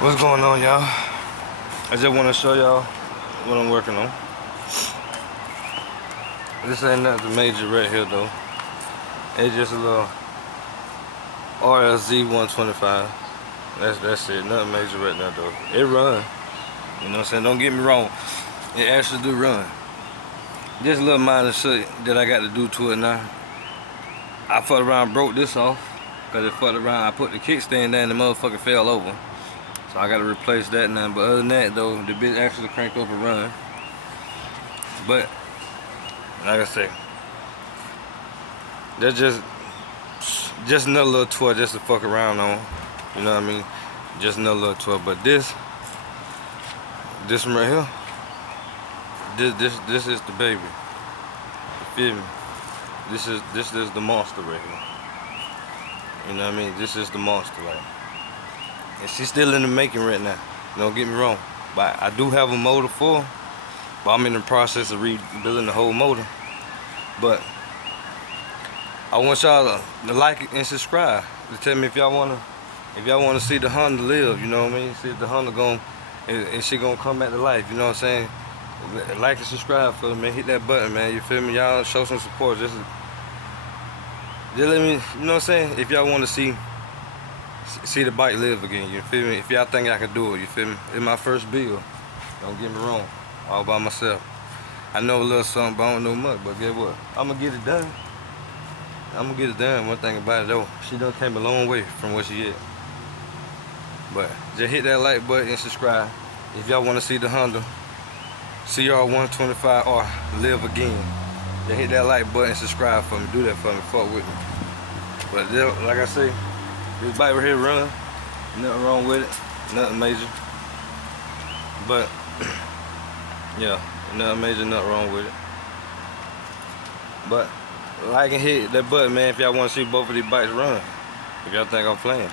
What's going on, y'all? I just want to show y'all what I'm working on. This ain't nothing major right here though. It's just a little RSZ 125. That's it. Nothing major right now though. It run. You know what I'm saying? Don't get me wrong. It actually do run. Just a little minor shit that I got to do to it now. I fucked around and broke this off. Cause it fucked around. I put the kickstand down and the motherfucker fell over. So I gotta replace that now. But other than that though, the bitch actually crank up and run. But like I say, that's just another little toy just to fuck around on. You know what I mean? Just another little toy. But this one right here, this is the baby. You feel me? This is the monster right here. You know what I mean? This is the monster, like. And she's still in the making right now. Don't get me wrong. But I do have a motor for her, but I'm in the process of rebuilding the whole motor. But I want y'all to like and subscribe. To tell me if y'all wanna see the Honda live, you know what I mean? See if the Honda and she gonna come back to life, you know what I'm saying? Like and subscribe for me, man. Hit that button, man. You feel me? Y'all show some support. Just let me, you know what I'm saying? If y'all wanna see the bike live again, you feel me? If y'all think I can do it, you feel me? It's my first build. Don't get me wrong. All by myself. I know a little something, but I don't know much. But guess what? I'm gonna get it done. I'm gonna get it done. One thing about it though, she done came a long way from where she is. But just hit that like button and subscribe. If y'all wanna see the Honda CR 125R live again, just hit that like button and subscribe for me. Do that for me. Fuck with me. But like I say, this bike right here run. Nothing wrong with it. Nothing major. But yeah, nothing major, nothing wrong with it. But like and hit that button, man, if y'all want to see both of these bikes run. If y'all think I'm playing.